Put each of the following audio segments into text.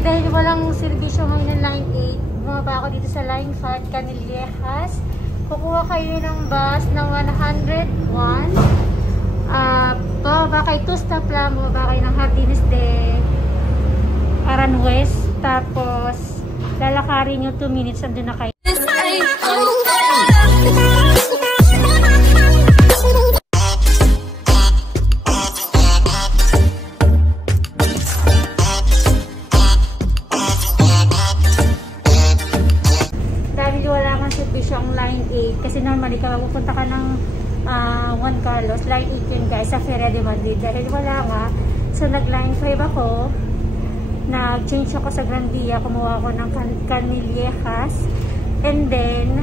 dahil walang servisyo ngayon ng Line 8, bumaba ako dito sa Line 5, Canillejas. Kukuha kayo ng bus na 101. Bababa kayo 2 stop lang, bumaba kayo ng Jardines de Aranjuez. Tapos, lalakarin nyo 2 minutes, andun na kayo. Ang Line 8 kasi normally kapag pupunta ka ng Juan Carlos, Line 8 yun guys sa Feria de Madrid. Dahil wala nga, so nag Line 5 ako, nag-change ako sa Gran Via, kumuha ako ng Canillejas, and then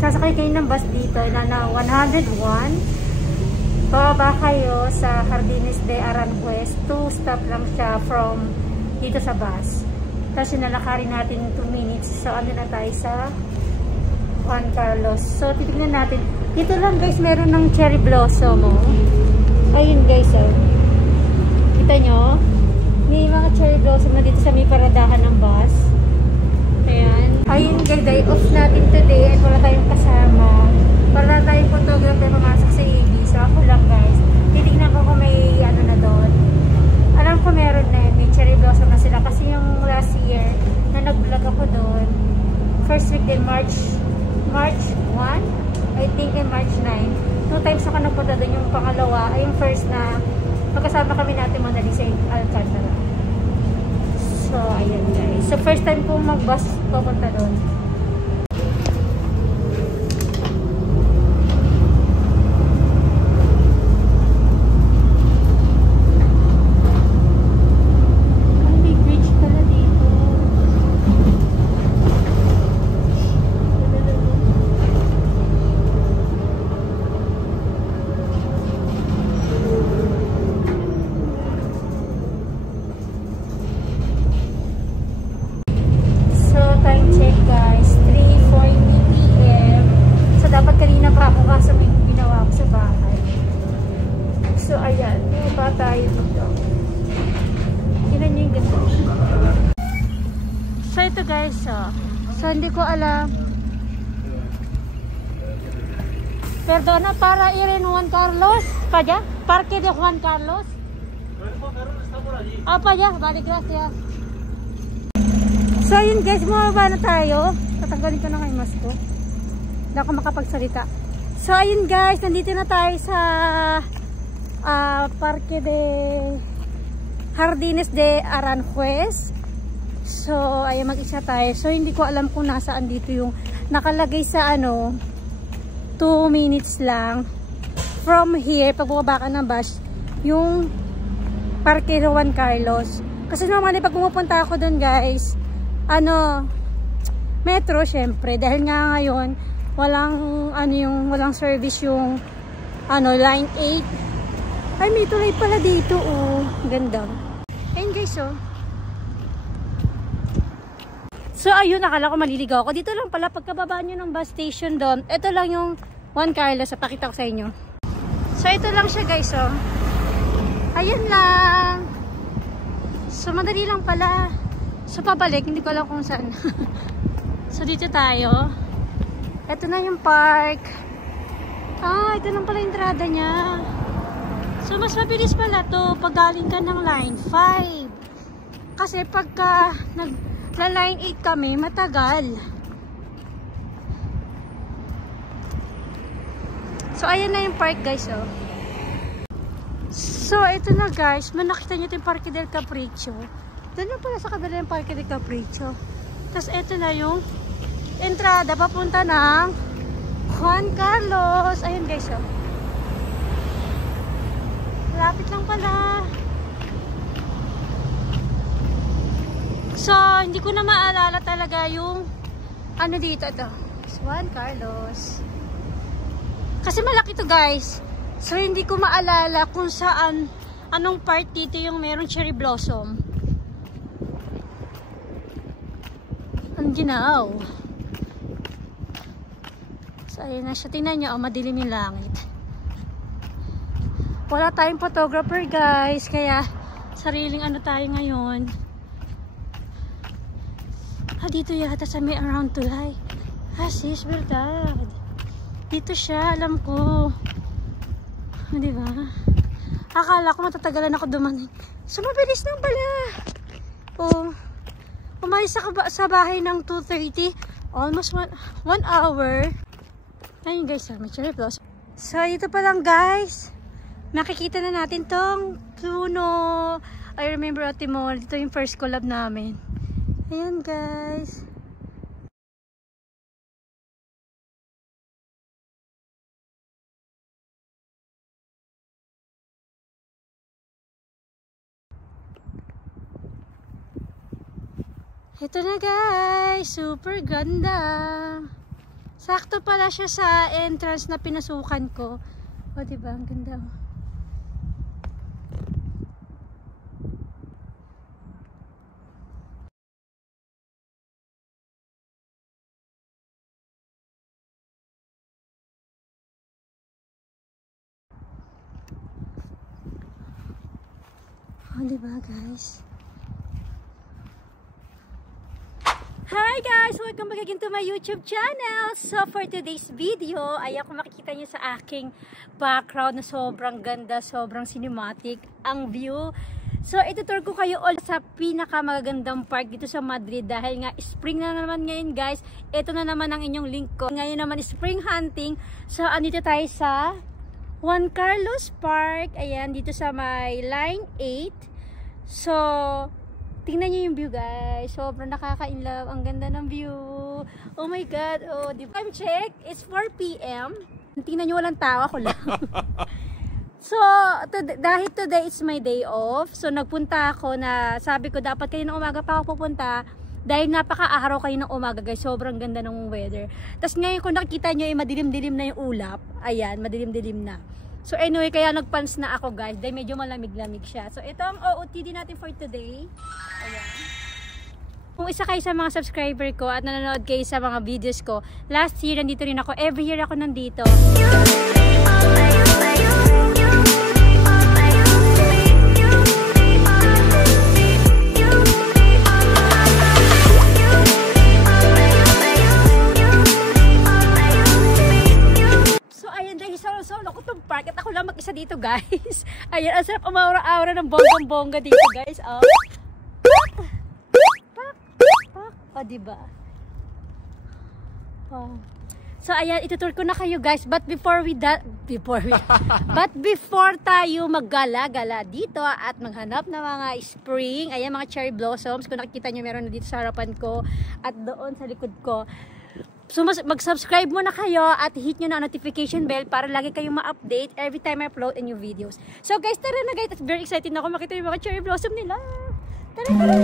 sasakay kayo ng bus dito na 101. Bababa kayo sa Jardines de Aranjuez, 2 stop lang siya from dito sa bus. Tapos nalakarin natin 2 minutes, so ano na tayo sa Juan Carlos. So, titignan natin. Dito lang guys, meron ng cherry blossom. Oh. Ayun guys, oh. Kita nyo? May mga cherry blossom na dito sa may paradahan ng bus. Ayan. Ayun guys, day off natin today at wala tayong kasama. Wala tayong photographer pumasok sa AB. So, ako lang guys. Titignan ko kung may ano na doon. Alam ko meron na. May cherry blossom na sila. Kasi yung last year na nag-vlog ako doon, first week din, March 1, I think, and March 9. 2 times ako nagpunta doon. Yung pangalawa, ay yung first na magkasama kami natin Mona Lisa Alcantara. So, ayan guys. So, first time kong mag-bus pupunta doon. So ito guys, so hindi ko alam. Perdona, para ir en Juan Carlos, para allá, Parque de Juan Carlos. Para allá, vale, gracias. So yun guys, bumaba na tayo. Tatanggalin ko na nga yung mask ko. Hindi ako makapagsalita. So ayun guys, nandito na tayo sa Parque de Jardines de Aranjuez. So, ay mag-isa tayo. So, hindi ko alam kung nasaan dito yung nakalagay sa 2 minutes lang from here, pag bumaba ka ng bus, yung Parque de Juan Carlos. Kasi normally, pag pumupunta ako doon guys, metro syempre. Dahil nga ngayon, walang service yung Line 8. Ay, may tulay pala dito, oh. Ganda. Ayun guys, oh. So, ayun, nakala ko maliligaw ako. Dito lang pala, pagkababa nyo ng bus station doon, ito lang yung Juan Carlos. Pakita ko sa inyo. So, ito lang siya guys, oh. Ayun lang. So, madali lang pala. So, pabalik, hindi ko alam kung saan. So, dito tayo. Ito na yung park. Ito lang pala yung entrada niya. So, mas mabilis pala to pag galing ka ng Line 5. Kasi pagka Line 8 kami, matagal. So, ayan na yung park guys, oh. So, ito na guys. Nakita nyo ito yung Parque del Capricho. Doon na pala sa kabila yung Parque del Capricho. Tapos, ito na yung entrada papunta ng Juan Carlos. Ayan guys, oh. Lapit lang pala. So, hindi ko na maalala talaga yung dito ito. Juan Carlos. Kasi malaki to guys. So, hindi ko maalala kung saan, anong part dito yung meron cherry blossom. Ang ginaw. So, ayun na siya. Tingnan nyo, madilim yung langit. Wala tayong photographer guys. Kaya, sariling tayo ngayon. Dito yata sa may around Tulay. Sis, verdad. Dito siya, alam ko. Diba? Akala ko matatagalan ako dumating. So, mabilis lang pala. Umalis ako sa bahay ng 2:30. Almost 1 hour. Ayun guys, may cherry blossom. So, ito pa lang guys. Makikita na natin tong puno. I remember Ate Mall. Ito yung first collab namin. Ayan guys. Ito na guys. Super ganda. Sakto pala siya sa entrance na pinasukan ko. O diba? Ang ganda. O diba guys? Hi guys! Welcome back again to my YouTube channel. So for today's video, ay ako makikita nyo sa aking background na sobrang ganda, sobrang cinematic ang view. So itutur ko kayo all sa pinakamagandang park dito sa Madrid dahil nga spring na naman ngayon guys. Ito na naman ang inyong link ko. Ngayon naman spring hunting. So andito tayo sa Juan Carlos Park. Ayan, dito sa may line 8. So tingnan nyo yung view guys. Sobrang nakaka-inlove. Ang ganda ng view. Oh my god. Oh, time check. It's 4 PM. Tingnan nyo, walang tao. Ako lang. So, dahil today is my day off. So, nagpunta ako na sabi ko dapat kayo ng umaga pa ako pupunta. Dahil napaka-araw kayo ng umaga guys. Sobrang ganda ng weather. Tapos ngayon kung nakikita nyo madilim-dilim na yung ulap. Ayan, madilim-dilim na. So anyway, kaya nagpants na ako guys. Dahil medyo malamig-lamig siya. So ito ang OOTD natin for today. Ayan. Kung isa kayo sa mga subscriber ko at nanonood kayo sa mga videos ko, last year nandito rin ako. Every year ako nandito. Park at ako lang mag-isa dito guys. Ayan, ang sarap umaura-aura ng bonggang-bongga dito guys. Oh. Oh, diba? Oh. So ayan, itutur ko na kayo guys. But before tayo maggala-gala dito at maghanap ng mga spring, ayan mga cherry blossoms. Kung nakikita nyo meron na dito sa harapan ko at doon sa likod ko. So mag-subscribe muna kayo at hit nyo na notification bell para lagi kayong ma-update every time I upload a new videos. So guys, tara na guys. Very excited na ako makita yung mga cherry blossom nila. Tara, tara.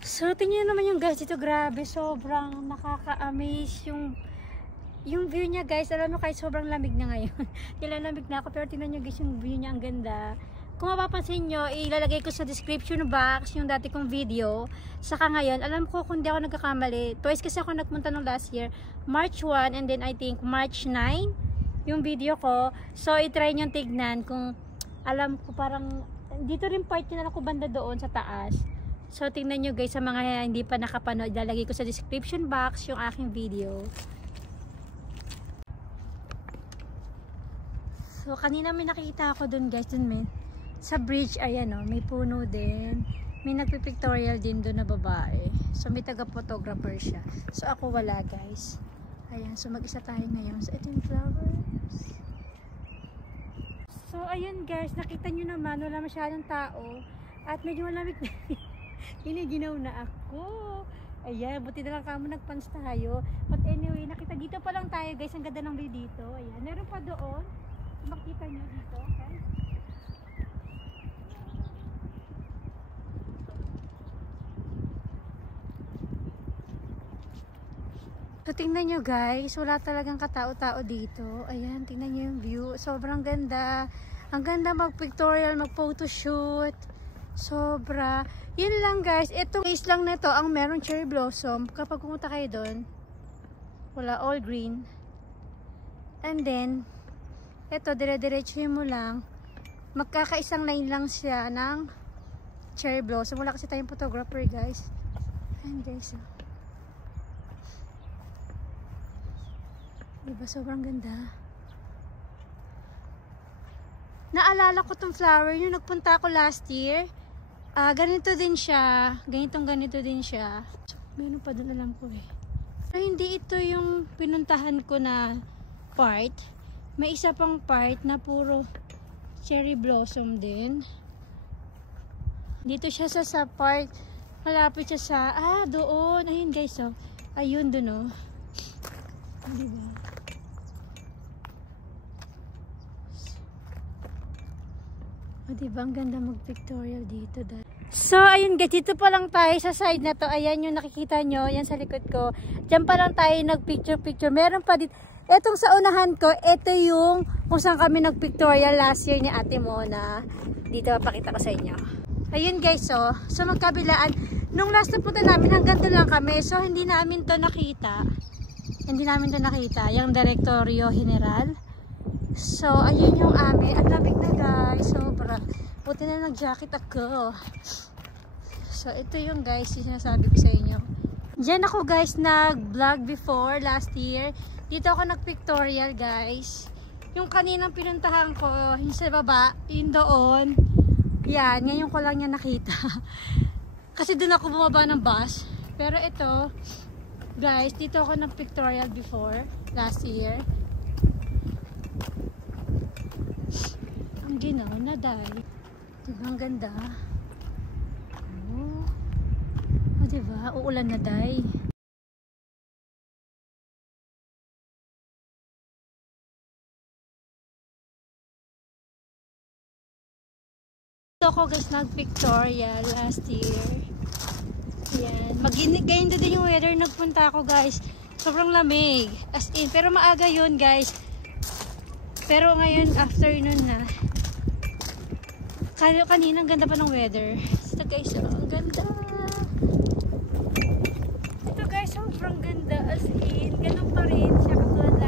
So, tingnan naman yung guys dito, grabe, sobrang nakaka-amaze yung view niya guys. Alam mo kahit sobrang lamig na ngayon. Nilalamig na ako pero tingnan nyo guys yung view niya, ang ganda. Kung mapapansin nyo, ilalagay ko sa description box yung dati kong video. Saka ngayon, alam ko kung di ako nagkakamali, twice kasi ako nagpunta nung last year, March 1 and then I think March 9 yung video ko. So, itry nyo tignan kung alam ko parang dito rin part yun ako banda doon sa taas. So, tingnan nyo guys, sa mga hindi pa nakapanood, ilalagay ko sa description box yung aking video. So, kanina may nakita ako dun guys, sa bridge, ayan o, may puno din. May nagpipictorial din dun na babae. So, may taga-photographer siya. So, ako wala guys. Ayan, so mag-isa tayo ngayon. So, ito yung flowers. So, ayun guys, nakita nyo naman, wala masyadong tao. At medyo malamig na. Giniginaw na ako. Ayan, buti na lang kamo nagpans tayo. But anyway, nakita dito pa lang tayo guys. Ang ganda ng view dito. Ayan, meron pa doon. Makita nyo dito. Okay? So, tingnan nyo guys. Wala talagang katao-tao dito. Ayan, tingnan nyo yung view. Sobrang ganda. Ang ganda mag-pictorial, mag-photoshoot. Sobra. Yun lang guys. Itong place lang na ito ang meron cherry blossom. Kapag pumunta kayo doon, wala, all green. And then, ito, dire-diretso mo lang. Magkakaisang line lang siya ng cherry blossom. Wala kasi tayong photographer guys. And guys, oh. Diba, sobrang ganda. Naalala ko tong flower yung nagpunta ako last year. Ganito din siya. Ganito din siya. Meron pa doon, alam ko eh. Pero hindi ito yung pinuntahan ko na part. May isa pang part na puro cherry blossom din. Dito siya sa part. Malapit siya sa, doon. Ayun guys, oh. Ayun doon, oh. Diba? Diba, ang ganda mag-pictorial dito. So, ayun guys, dito pa lang tayo sa side na to. Ayan yung nakikita nyo, yan sa likod ko. Diyan pa lang tayo nag-picture-picture. Meron pa dito. Etong sa unahan ko, ito yung kung saan kami nag-pictorial last year ni Ate Mona. Dito, papakita ko sa inyo. Ayun guys, so magkabilaan. Nung last na punta namin, hanggang doon lang kami. So, hindi namin to nakita. Yung Directorio General. So, ayun yung amin. Ang lamig na guys. Sobra. Buti na nag-jacket ako. So, ito yung guys, yung sinasabi ko sa inyo. Diyan ako guys nag-vlog before last year. Dito ako nag-pictorial guys. Yung kaninang pinuntahan ko, yung sa baba, yung doon. Yan, ngayon ko lang niya nakita. Kasi doon ako bumaba ng bus. Pero ito, guys, dito ako nag-pictorial before last year. Ang ginaw na dahil. Diba ang ganda? Oh, diba? Uulan na dahil. Dito ako guys nag-pictorial last year. Yan. Ganyan din yung weather. Nagpunta ako guys. Sobrang lamig. As in. Pero maaga yun guys. Pero ngayon afternoon na. Kanina ang ganda pa ng weather. Ito guys, ang ganda. Ito guys, sobrang ganda. As in, ganun pa rin siya katulad